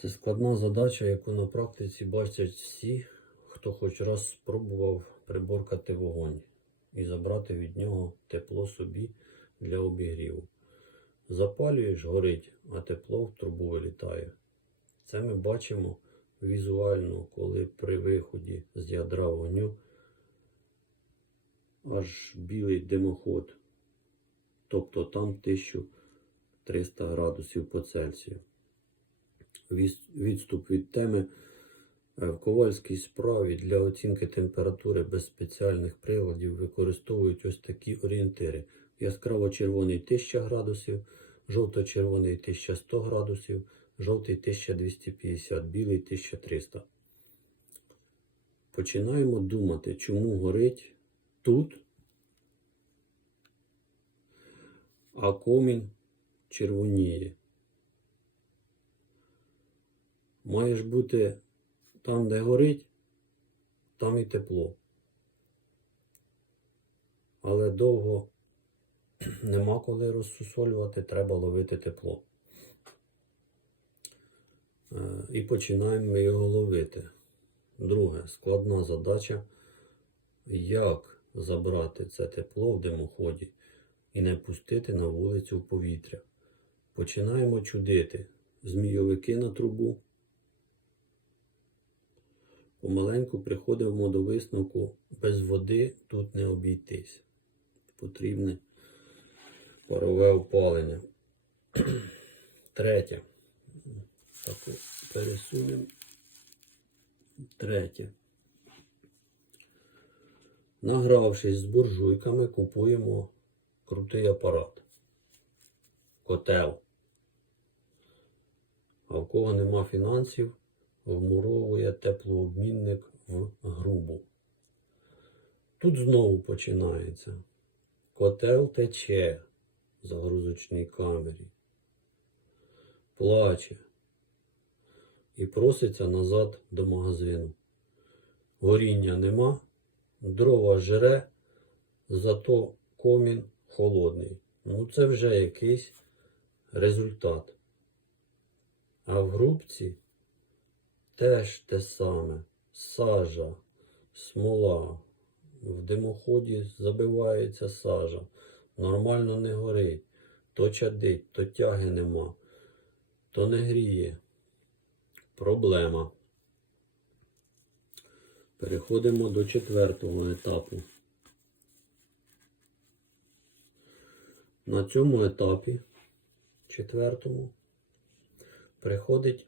Це складна задача, яку на практиці бачать всі, хто хоч раз спробував приборкати вогонь і забрати від нього тепло собі для обігріву. Запалюєш, горить, а тепло в трубу вилітає. Це ми бачимо візуально, коли при виході з ядра вогню аж білий димоход. Тобто там 1300 градусів по Цельсію. Відступ від теми. Е, В ковальській справі для оцінки температури без спеціальних приладів використовують ось такі орієнтири. Яскраво-червоний 1000 градусів, жовто-червоний 1100 градусів, жовтий 1250, білий 1300. Починаємо думати, чому горить тут, а комін червоніє. Має ж бути там, де горить, там і тепло. Але довго нема коли розсусолювати, треба ловити тепло. Е, І починаємо ми його ловити. Друге, складна задача, як забрати це тепло в димоході і не пустити на вулицю в повітря. Починаємо чудити змійовики на трубу. Помаленьку приходимо до висновку, без води тут не обійтись. Потрібне парове опалення. Третє. Так, пересунемо. Третє. Награвшись з буржуйками, купуємо крутий апарат. Котел. А в кого нема фінансів, вмуровує теплообмінник в грубу. Тут знову починається. Котел тече в загрузочній камері, плаче і проситься назад до магазину. Горіння нема, дрова жре, зато комін холодний. Ну це вже якийсь результат. А в грубці теж те саме. Сажа, смола. В димоході забивається сажа. Нормально не горить. То чадить, то тяги нема, то не гріє. Проблема. Переходимо до четвертого етапу. На цьому етапі, четвертому, приходить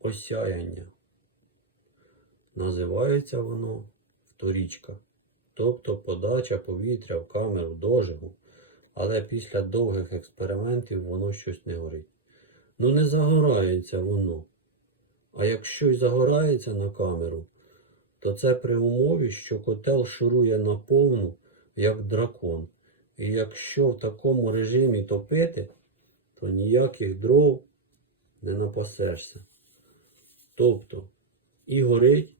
осяяння. Називається воно вторічка, тобто подача повітря в камеру дожигу, але після довгих експериментів воно щось не горить. Ну не загорається воно. А якщо й загорається на камеру, то це при умові, що котел шурує на повну, як дракон. І якщо в такому режимі топити, то ніяких дров не напасешся. Тобто і горить,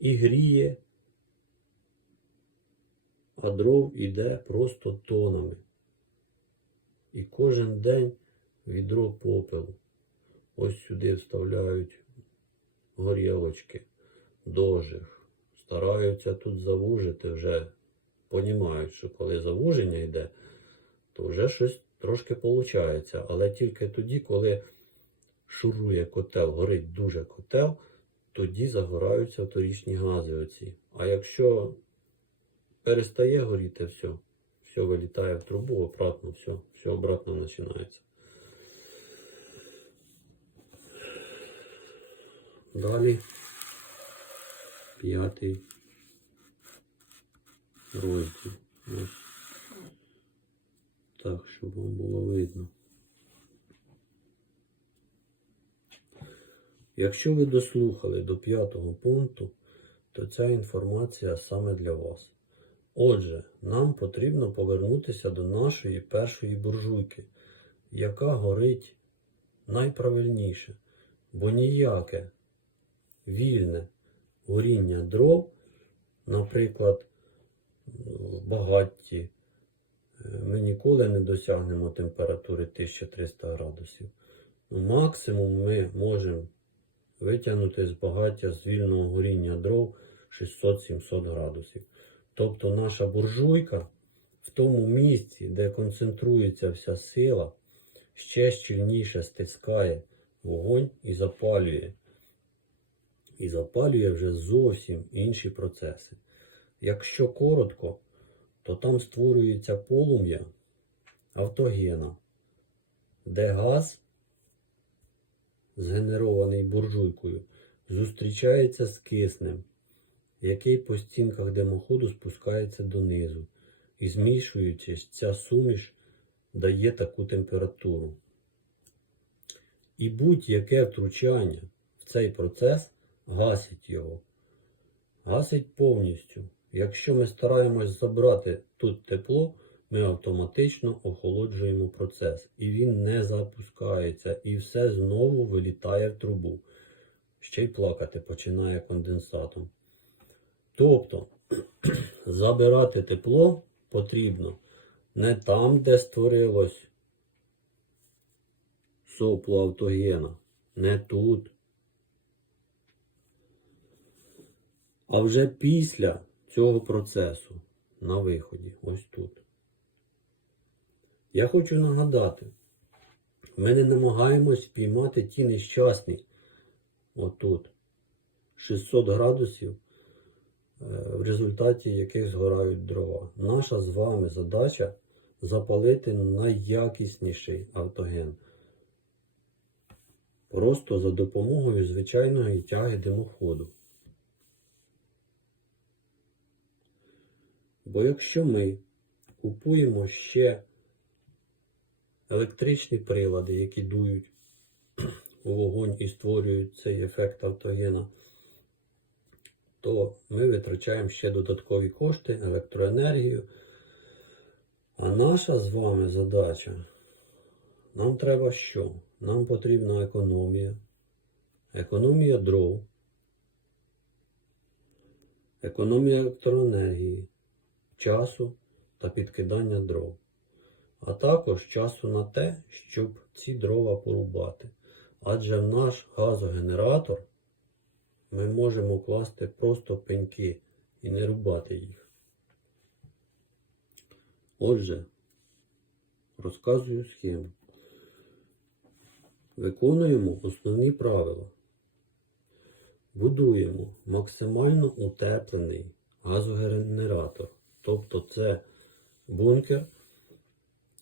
і гріє, а дров іде просто тонами. І кожен день відро попелу. Ось сюди вставляють горілочки, дожиг. Стараються тут завужити вже. Понімають, що коли завуження йде, то вже щось трошки виходить. Але тільки тоді, коли шурує котел, горить дуже котел, тоді загораються вторічні гази оці. А якщо перестає горіти все, все вилітає в трубу, обратно, все, все обратно починається. Далі п'ятий розділ. Ось. Так, щоб вам було видно. Якщо ви дослухали до п'ятого пункту, то ця інформація саме для вас. Отже, нам потрібно повернутися до нашої першої буржуйки, яка горить найправильніше, бо ніяке вільне горіння дров, наприклад, в багатті, е, ми ніколи не досягнемо температури 1300 градусів. Ну, Максимум ми можемо витягнути з багаття з вільного горіння дров 600-700 градусів. Тобто наша буржуйка в тому місці, де концентрується вся сила, ще щільніше стискає вогонь і запалює. І запалює вже зовсім інші процеси. Якщо коротко, то там створюється полум'я автогена, де газ, згенерований буржуйкою, зустрічається з киснем, який по стінках димоходу спускається донизу. І змішуючись, ця суміш дає таку температуру. І будь-яке втручання в цей процес гасить його. Гасить повністю. Якщо ми стараємось забрати тут тепло, ми автоматично охолоджуємо процес. І він не запускається. І все знову вилітає в трубу. Ще й плакати починає конденсатом. Тобто, забирати тепло потрібно не там, де створилось сопло автогена, не тут. А вже після цього процесу на виході, ось тут. Я хочу нагадати, ми не намагаємось піймати ті нещасні, отут, 600 градусів, е, в результаті яких згорають дрова. Наша з вами задача запалити найякісніший автоген. Просто за допомогою звичайної тяги димоходу. Бо якщо ми купуємо ще електричні прилади, які дують у вогонь і створюють цей ефект автогена, то ми витрачаємо ще додаткові кошти, електроенергію. А наша з вами задача, нам треба що? Нам потрібна економія, економія дров, економія електроенергії, часу та підкидання дров, а також часу на те, щоб ці дрова порубати. Адже наш газогенератор ми можемо класти просто пеньки і не рубати їх. Отже, розказую схему. Виконуємо основні правила. Будуємо максимально утеплений газогенератор. Тобто це бункер,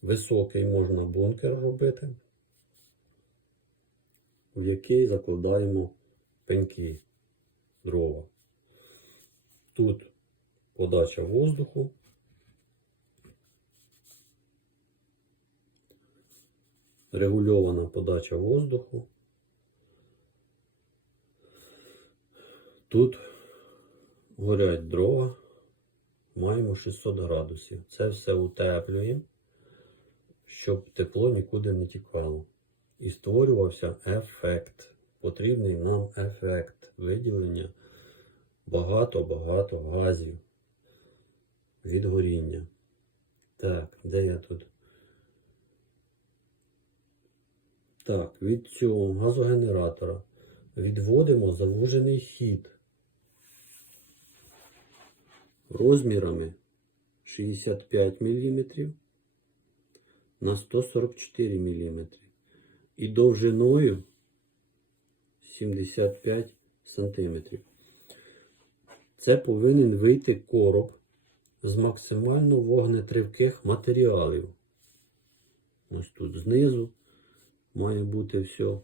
високий можна бункер робити, в який закладаємо пеньки, дрова. Тут подача воздуху. Регульована подача воздуху. Тут горять дрова. Маємо 600 градусів. Це все утеплюємо, щоб тепло нікуди не тікало. І створювався ефект. Потрібний нам ефект виділення багато-багато газів від горіння. Так, де я тут? Так, від цього газогенератора відводимо завужений хід розмірами 65 мм на 144 мм і довжиною 75 см. Це повинен вийти короб з максимально вогнетривких матеріалів. Ось тут знизу має бути все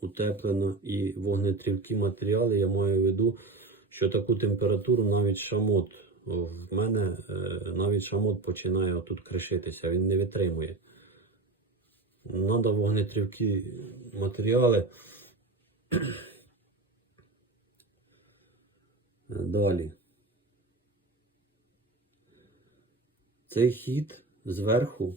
утеплено і вогнетривкі матеріали я маю в виду, що таку температуру навіть шамот. В мене е, навіть шамот починає отут кришитися, він не витримує. Надо вогнетривкі матеріали. Далі. Цей хід зверху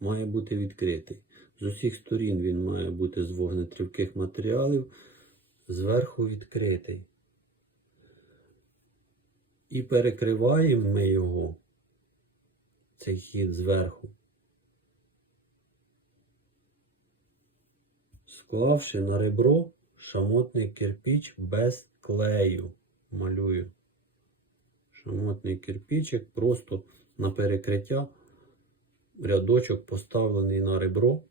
має бути відкритий. З усіх сторін він має бути з вогнетривких матеріалів, зверху відкритий. І перекриваємо ми його, цей хід зверху. Склавши на ребро шамотний кирпіч без клею. Малюю. Шамотний кирпичик просто на перекриття. Рядочок поставлений на ребро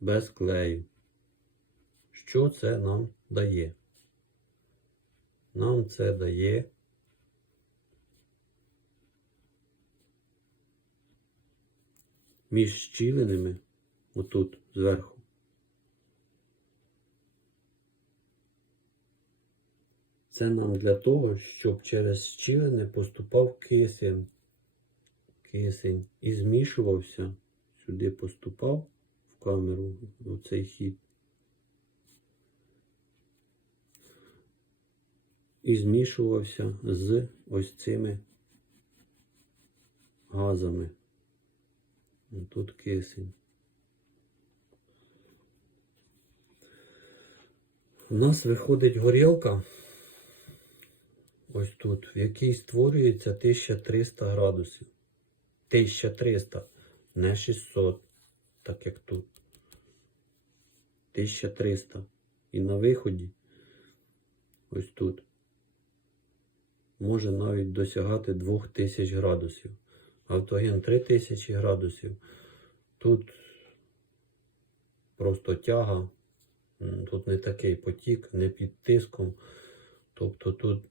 без клею. Що це нам дає? Нам це дає між щіленими, отут зверху. Це нам для того, щоб через щілини поступав кисень. Кисень і змішувався. Сюди поступав в камеру оцей хід. І змішувався з ось цими газами. Тут кисень. У нас виходить горілка. Ось тут, в якій створюється 1300 градусів. 1300, не 600, так як тут. 1300. І на виході, ось тут, може навіть досягати 2000 градусів. Автоген 3000 градусів. Тут просто тяга, тут не такий потік, не під тиском. Тобто тут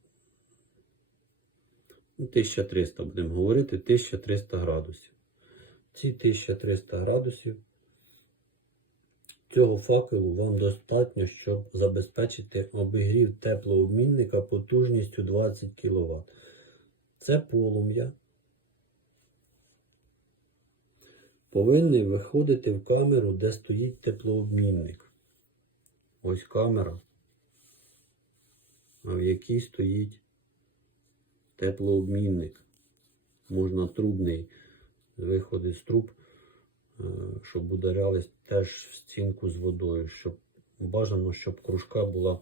ну, 1300 будемо говорити, 1300 градусів. Ці 1300 градусів цього факелу вам достатньо, щоб забезпечити обігрів теплообмінника потужністю 20 кВт. Це полум'я повинний виходити в камеру, де стоїть теплообмінник. Ось камера, в якій стоїть теплообмінник. Можна трубний виходи з труб, щоб ударялись теж в стінку з водою, щоб бажано, щоб кружка була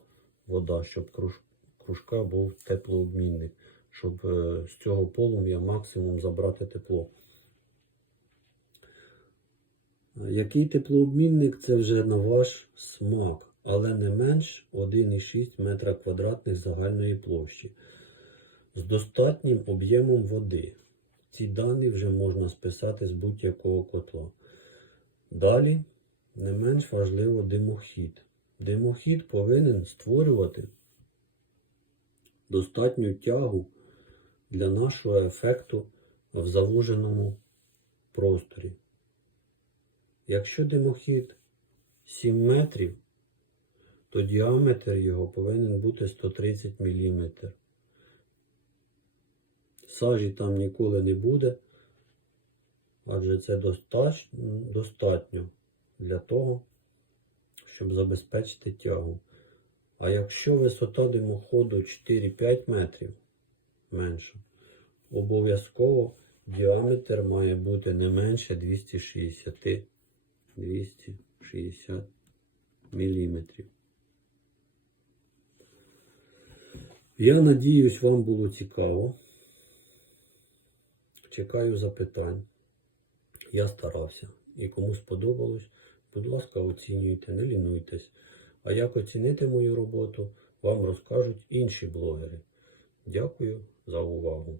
вода, щоб круж- кружка був теплообмінник, щоб е, з цього полум'я максимум забрати тепло. Який теплообмінник це вже на ваш смак, але не менш 1,6 метра квадратних загальної площі з достатнім об'ємом води. Ці дані вже можна списати з будь-якого котла. Далі не менш важливо димохід. Димохід повинен створювати достатню тягу для нашого ефекту в завуженому просторі. Якщо димохід 7 метрів, то діаметр його повинен бути 130 мм. Сажі там ніколи не буде, адже це достатньо для того, щоб забезпечити тягу. А якщо висота димоходу 4-5 метрів менше, обов'язково діаметр має бути не менше 260 260 міліметрів. Я надіюсь, вам було цікаво. Чекаю запитань. Я старався. І кому сподобалось, будь ласка, оцінюйте, не лінуйтесь. А як оцінити мою роботу, вам розкажуть інші блогери. Дякую за увагу.